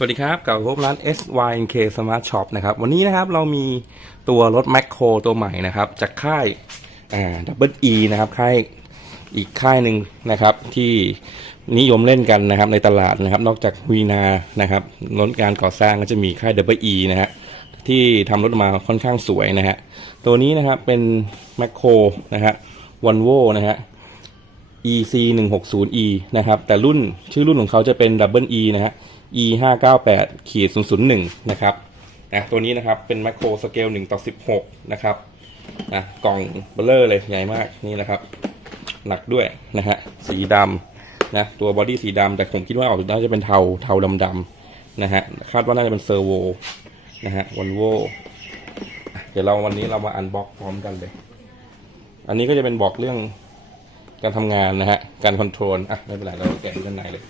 สวัสดีครับกับพบร้าน SYNK Smart Shop นะครับ วันนี้นะครับเรามีตัวรถแมคโครตัวใหม่นะครับ จากค่ายอ่า Double E นะครับค่ายอีกค่ายหนึ่งนะครับ ที่นิยมเล่นกันนะครับในตลาดนะครับ นอกจากวีนานะครับรถการก่อสร้างก็จะมีค่าย Double E นะฮะที่ทำรถมาค่อนข้างสวยนะฮะตัวนี้นะครับเป็นแมคโครนะฮะวันโวนะฮะ EC 1 6 0 E นะครับแต่รุ่นชื่อรุ่นของเขาจะเป็น Double E นะฮะ E 5 9 8ขีด001นะครับนะตัวนี้นะครับเป็น m ม c โครสเกล1ต่อ16นะครับนะกล่องเบลเลอร์เลยใหญ่มากนี่นะครับหนักด้วยนะฮะสีดำนะตัวบอดี้สีดำแต่ผมคิดว่าออกน่าจะเป็นเทาเทาดำดำๆนะฮะคาดว่าน่าจะเป็นเซอร์โวนะฮะวันโวเดี๋ยวเราวันนี้เรามาอันบ็อกพร้อมกันเลย อันนี้ก็จะเป็นบอกเรื่องการทำงานนะฮะการคอนโทรลอะไม่เป็นไรเราแกะดูด้านในเลย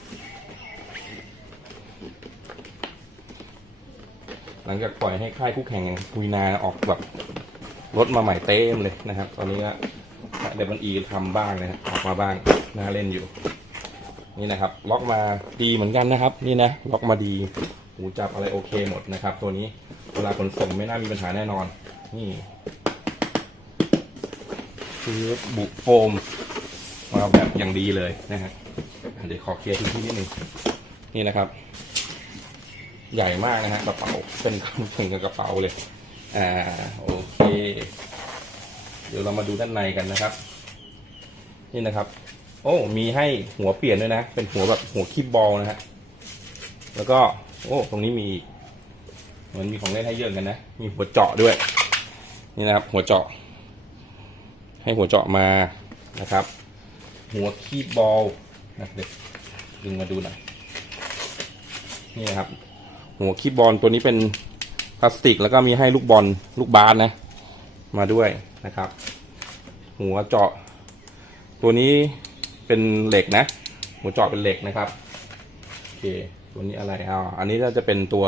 หลังจากปล่อยให้ค่ายคู่แข่งอย่างคุยนาออกแบบรถมาใหม่เต็มเลยนะครับ ตอนนี้ก็เดบันอีทำบ้างนะฮะออกมาบ้างน่าเล่นอยู่ นี่นะครับ ล็อกมาดีเหมือนกันนะครับ นี่นะล็อกมาดีหูจับอะไรโอเคหมดนะครับ ตัวนี้เวลาขนส่งไม่น่ามีปัญหาแน่นอน นี่คือบุโฟมมาแบบอย่างดีเลยนะฮะเดี๋ยวขอเคลียร์ที่นิดนึงนี่นะครับ ใหญ่มากนะฮะกระเป๋าเป็นถึงกับกระเป๋าเลย อ่าโอเค เดี๋ยวเรามาดูด้านในกันนะครับ นี่นะครับ โอ้ มีให้หัวเปลี่ยนด้วยนะ เป็นหัวแบบหัวคีบบอลนะฮะแล้วก็ โอ้ ตรงนี้มีเหมือนมีของเล่นให้เยอะกันนะ มีหัวเจาะด้วย นี่นะครับ หัวเจาะ ให้หัวเจาะมานะครับ หัวคีบบอลนะเด็กดึงมาดูหน่อยนี่นะครับ หัวคีบบอลตัวนี้เป็นพลาสติก แล้วก็มีให้ลูกบอลลูกบาสนะ มาด้วยนะครับ หัวเจาะ ตัวนี้เป็นเหล็กนะ หัวเจาะเป็นเหล็กนะครับโอเคตัวนี้อะไรอ่าอันนี้ก็จะเป็นตัว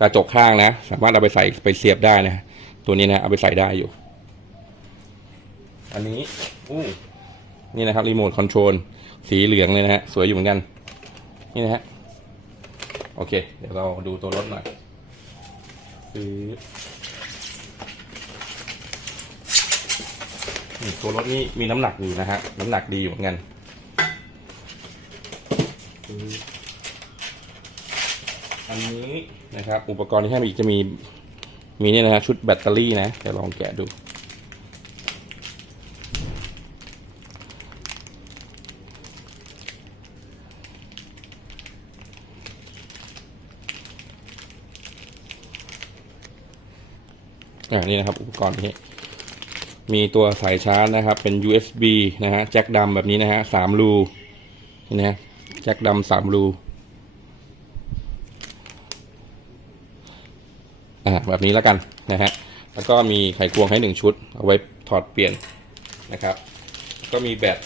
กระจกข้างนะ สามารถเอาไปใส่ไปเสียบได้นะ ตัวนี้นะเอาไปใส่ได้อยู่ อันนี้อู้นี่นะครับรีโมทคอนโทรลสีเหลืองเลยนะฮะสวยอยู่เหมือนกัน นี่นะฮะ โอเค เดี๋ยวเราดูตัวรถหน่อยคือตัวรถนี่มีน้ำหนักอยู่นะฮะ น้ำหนักดีอยู่เหมือนกันอันนี้นะครับ อุปกรณ์ที่ให้มาอีกจะมี มีนี่นะฮะชุดแบตเตอรี่นะเดี๋ยวลองแกะดู อ่านี่นะครับอุปกรณ์นี้ มีตัวสายชาร์จนะครับ เป็น USB นะฮะแจ็คดำแบบนี้นะฮะสามรูนี่นะแจ็คดำสามรูอ่าแบบนี้แล้วกันนะฮะแล้วก็มีไขควงให้หนึ่งชุด เอาไว้ถอดเปลี่ยนนะครับ ก็มีแบต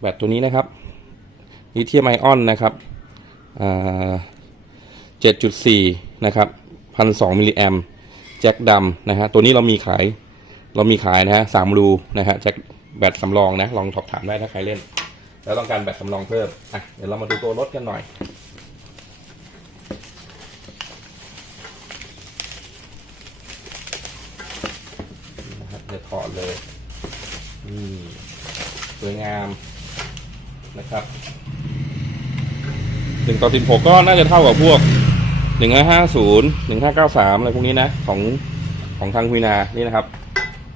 แบตตัวนี้นะครับลิเธียมไอออนนะครับอ่า7.4นะครับ1,200มิลลิแอมแจ็คดำนะฮะตัวนี้เรามีขาย เรามีขายนะฮะสามรูนะฮะแจ็คแบตสำรองนะลองสอบถามได้ถ้าใครเล่น แล้วต้องการแบตสำรองเพิ่มอะเดี๋ยวเรามาดูตัวรถกันหน่อยนะครับเดี๋ยวถอดเลยนี่สวยงามนะครับหนึ่งต่อสิบหกก็น่าจะเท่ากับพวก หนึ่งห้าห้าศูนย์หนึ่งห้าเก้าสามอะไรพวกนี้นะ ของของทางคุยนานี่นะครับ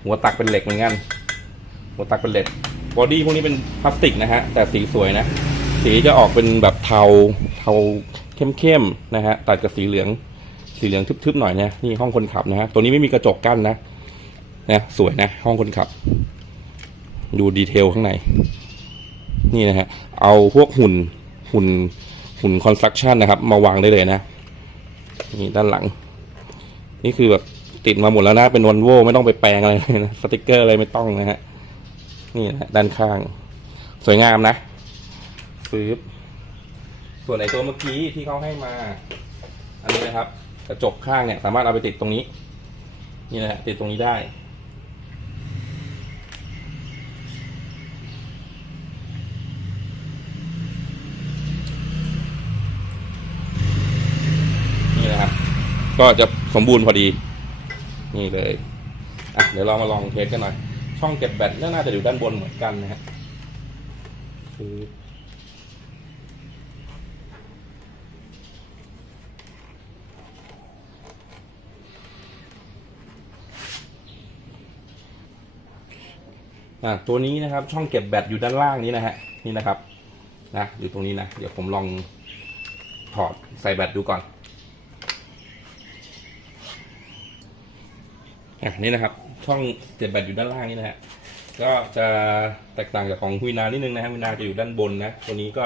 หัวตักเป็นเหล็กเหมือนกันหัวตักเป็นเหล็กบอดี้พวกนี้เป็นพลาสติกนะฮะ แต่สีสวยนะ สีจะออกเป็นแบบเทาเทาเข้มๆนะฮะตัดกับสีเหลือง สีเหลืองทึบๆหน่อยนะนี่ห้องคนขับนะฮะตัวนี้ไม่มีกระจกกั้นนะนะสวยนะห้องคนขับ ดูดีเทลข้างใน นี่นะฮะเอาพวกหุ่นหุ่นหุ่นคอนสตรักชั่นนะครับ มาวางได้เลยนะ นี่ด้านหลัง นี่คือแบบติดมาหมดแล้วนะ เป็นวันโวไม่ต้องไปแปลงอะไรเลยนะสติกเกอร์อะไรไม่ต้องนะฮะ นี่นะด้านข้าง สวยงามนะฟืบส่วนไอตัวเมื่อกี้ที่เขาให้มา อันนี้นะครับ กระจกข้างเนี่ย สามารถเอาไปติดตรงนี้ นี่นะฮะติดตรงนี้ได้ ก็จะสมบูรณ์พอดี นี่เลยอะเดี๋ยวเรามาลองเทสกันหน่อย ช่องเก็บแบตน่าจะอยู่ด้านบนเหมือนกันนะฮะคืออะตัวนี้นะครับช่องเก็บแบตอยู่ด้านล่างนี้นะฮะนี่นะครับนะอยู่ตรงนี้นะ เดี๋ยวผมลองถอดใส่แบตดูก่อน อะนี่นะครับ ช่องเก็บแบตอยู่ด้านล่างนี่นะฮะก็จะแตกต่างจากของฮุยนานิดนึงนะฮะฮุยนาจะอยู่ด้านบนนะตัวนี้ก็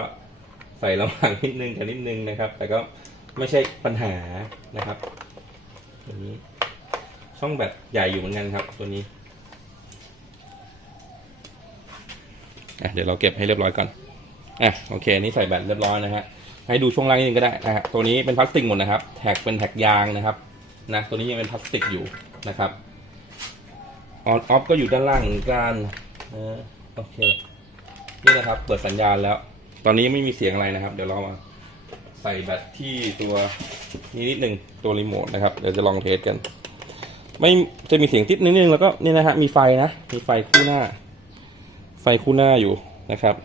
ใส่ระหว่างนิดนึงกับนิดนึงนะครับ แต่ก็ไม่ใช่ปัญหานะครับตัวนี้ช่องแบตใหญ่อยู่เหมือนกันครับ ตัวนี้อะเดี๋ยวเราเก็บให้เรียบร้อยก่อนอะโอเคนนี่ใส่แบตเรียบร้อยนะฮะให้ดูช่วงล่างนิดนึงก็ได้นะฮะตัวนี้เป็นพลาสติกหมดนะครับ แท็กเป็นแท็กยางนะครับนะตัวนี้ยังเป็นพลาสติกอยู่นะครับ ออนออฟก็อยู่ด้านล่างเหมือนกันนะโอเค นี่นะครับ เปิดสัญญาณแล้ว ตอนนี้ไม่มีเสียงอะไรนะครับ เดี๋ยวเรามาใส่แบตที่ตัวนี้นิดหนึ่งตัวรีโมทนะครับ เดี๋ยวจะลองเทสกัน ไม่จะมีเสียงติดนิดนึงแล้วก็นี่นะฮะมีไฟนะ มีไฟคู่หน้า ไฟคู่หน้าอยู่นะครับ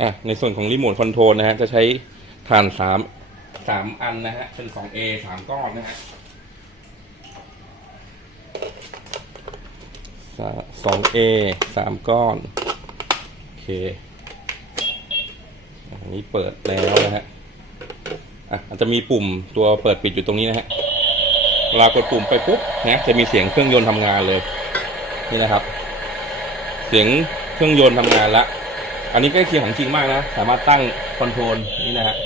อะในส่วนของรีโมทคอนโทรลนะฮะจะใช้ฐานสาม สามอันนะฮะ เป็นสอง A สามก้อนนะฮะสอง A สามก้อน โอเค อันนี้เปิดแล้วนะฮะ อะอาจจะมีปุ่มตัวเปิดปิดอยู่ตรงนี้นะฮะเวลากดปุ่มไปปุ๊บนะจะมีเสียงเครื่องยนต์ทำงานเลย นี่นะครับ เสียงเครื่องยนต์ทำงานละ อันนี้ใกล้เคียงของจริงมากนะ สามารถตั้งคอนโทรลนี่นะฮะ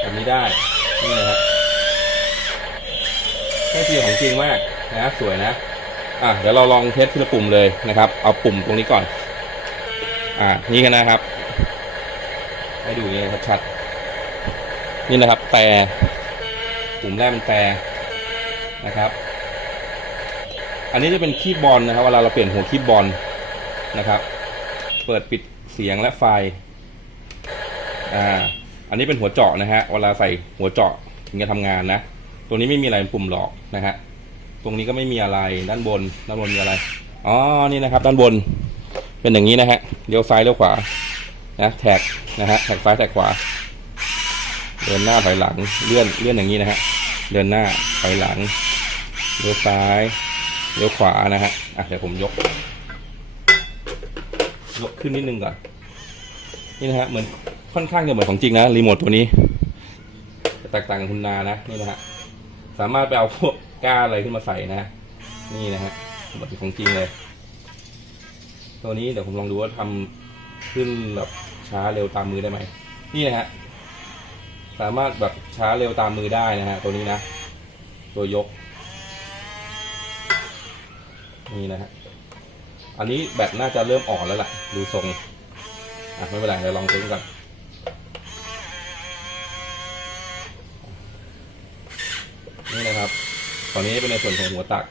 แบบนี้ได้นี่นะฮะใกล้เคียงของจริงมากนะสวยนะอะเดี๋ยวเราลองเทสทีละปุ่มเลยนะครับ เอาปุ่มตรงนี้ก่อน อ่านี่กันนะครับให้ดูนี่ชัดๆนี่นะครับ แต่ปุ่มแรกเป็นแต่นะครับ อันนี้จะเป็นคีย์บอลนะครับเวลาเราเปลี่ยนหัวคีย์บอลนะครับ เปิดปิดเสียงและไฟอ่า อันนี้เป็นหัวเจาะนะฮะ เวลาใส่หัวเจาะถึงจะทำงานนะ ตัวนี้ไม่มีอะไรเป็นปุ่มหลอกนะฮะ ตรงนี้ก็ไม่มีอะไร ด้านบน ด้านบนมีอะไร อ๋อ นี่นะครับ ด้านบน เป็นอย่างนี้นะฮะ เลี้ยวซ้ายเลี้ยวขวา นะ แท็กนะฮะ แท็กซ้ายแท็กขวา เดินหน้าถอยหลัง เลื่อน เลื่อนอย่างนี้นะฮะ เดินหน้าถอยหลัง เลี้ยวซ้าย เลี้ยวขวานะฮะ อะ เดี๋ยวผมยก ยกขึ้นนิดนึงก่อน นี่นะฮะ เหมือน ค่อนข้างจะเหมือนของจริงนะรีโมทตัวนี้จะแตกต่างกับคุณนานะนี่นะฮะสามารถไปเอาพวกก้าอะไรขึ้นมาใส่นะนี่นะฮะเหมือนของจริงเลย ตัวนี้เดี๋ยวผมลองดูว่าทำขึ้นแบบช้าเร็วตามมือได้ไหมนี่นะฮะสามารถแบบช้าเร็วตามมือได้นะฮะตัวนี้นะตัวยก นี่นะฮะอันนี้แบตน่าจะเริ่มอ่อนแล้วล่ะ ดูทรงอะไม่เป็นไรเดี๋ยวลองเทสกันนี่ อนนี้เป็นในส่วนของหัวตัก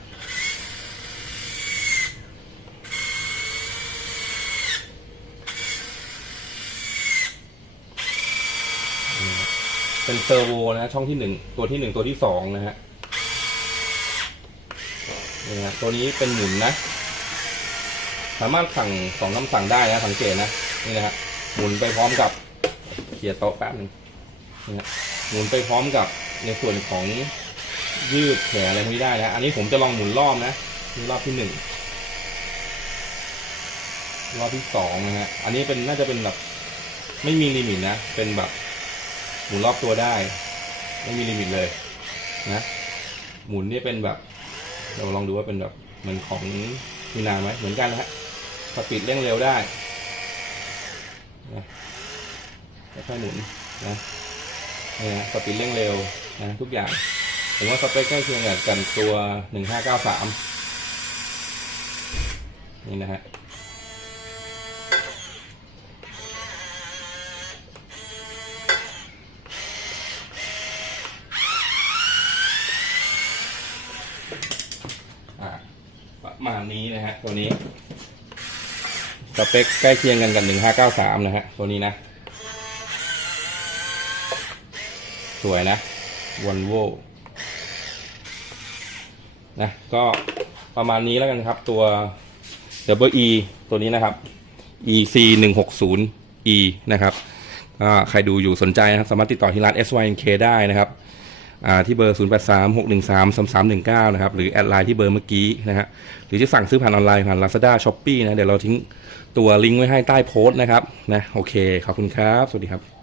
เป็นเซอร์โวนะ ช่องที่หนึ่งตัวที่หนึ่งตัวที่สองนะฮะนี่นะตัวนี้เป็นหมุนนะ สามารถสั่งสองคำสั่งได้นะ สังเกตนะ นี่นะฮะหมุนไปพร้อมกับเคลียร์โต๊ะแป๊บหนึงนี่ฮะหมุนไปพร้อมกับในส่วนของ ยืดแขนอะไรพวกนี้ได้นะอันนี้ผมจะลองหมุนรอบนะนี่รอบที่หนึ่งรอบที่สองนะฮะอันนี้เป็นน่าจะเป็นแบบไม่มีลิมิตนะ เป็นแบบหมุนรอบตัวได้ ไม่มีลิมิตเลยนะหมุนนี่เป็นแบบเราลองดูว่าเป็นแบบเหมือนของมีนาไหมเหมือนกันนะฮะสปีดเร่งเร็วได้นะค่อยหมุนนะนี่นะสปีดเร่งเร็วนะทุกอย่าง ผมว่าสเปคใกล้เคียงกับกันตัวหนึ่งห้าเก้าสามนี่นะฮะอ่าประมาณนี้นะฮะ ตัวนี้ สเปคใกล้เคียงกันกับหนึ่งห้าเก้าสามนะฮะ ตัวนี้นะ สวยนะวอลโว นะก็ประมาณนี้แล้วกันครับตัว w e ตัวนี้นะครับ EC 1 6 0 E นะครับก็ใครดูอยู่สนใจนะครับ สามารถติดต่อที่ร้าน SYNK ได้นะครับที่เบอร์ 0 8 3 6 1 3 3 3 1 9 นะครับ หรือแอดไลน์ที่เบอร์เมื่อกี้นะฮะหรือจะสั่งซื้อผ่านออนไลน์ผ่าน Lazada Shopee นะ เดี๋ยวเราทิ้งตัวลิงก์ไว้ให้ใต้โพสต์นะครับนะโอเค ขอบคุณครับ สวัสดีครับ